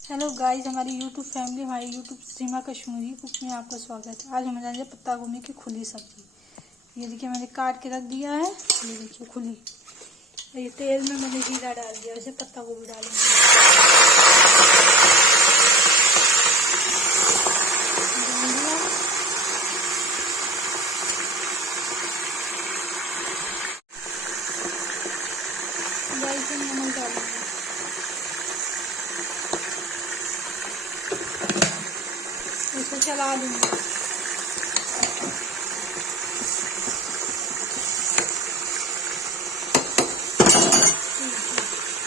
Hello guys, हमारी YouTube family, हमारी YouTube सीमा Kashmiri cook में आपका स्वागत है। आज हम बनाएंगे पत्ता गोभी की खुली सब्जी। ये देखिए मैंने काट के रख दिया है। ये देखिए खुली। ये तेल में मैंने जीरा डाल दिया, इसे पत्ता गोभी डालेंगे। नमक डालेंगे। इसको चला दूंगी।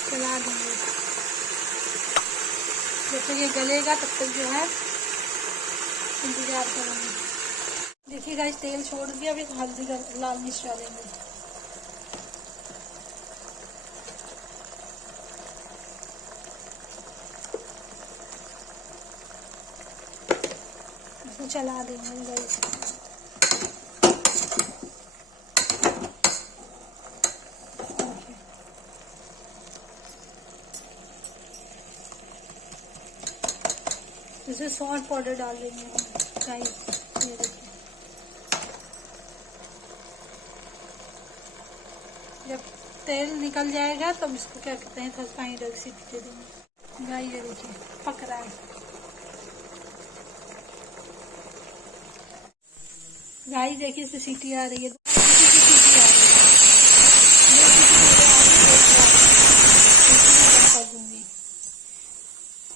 चला देंगे। जब तक ये गलेगा तब तक जो है इंतजार करेंगे। देखिए गाइस, तेल छोड़ दिया। अभी हल्दी का लाल मिर्च डालेंगे। इसको चला देंगे गाइस। इसमें सॉल्ट पाउडर डाल देंगे गाइस। ये देखिए, जब तेल निकल जाएगा तब इसको क्या कहते हैं, थोड़ा पानी डाल सीटी दे देंगे गाइस। ये देखिए पक रहा है गाइस। देखिए इसे सीटी आ रही है, सीटी आ रही है। कर दूंगी।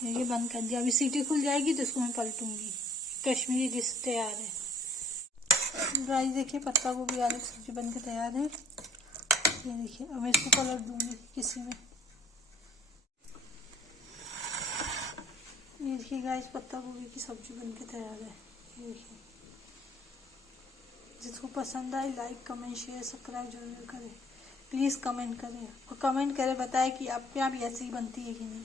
ये बंद कर दिया। अभी सीटी खुल जाएगी तो इसको मैं पलटूंगी। कश्मीरी डिश तैयार है गाइस। देखिए पत्ता गोभी आलू की सब्जी बन के तैयार है। ये देखिए, अब मैं इसको पलट दूंगी किसी में। ये देखिए गाइस, पत्ता गोभी की सब्जी बन के तैयार है। ये देखिए, जिसको पसंद आए लाइक कमेंट शेयर सब्सक्राइब जरूर करें। प्लीज़ कमेंट करें और कमेंट करें, बताएं कि आपके यहाँ भी ऐसी बनती है कि नहीं।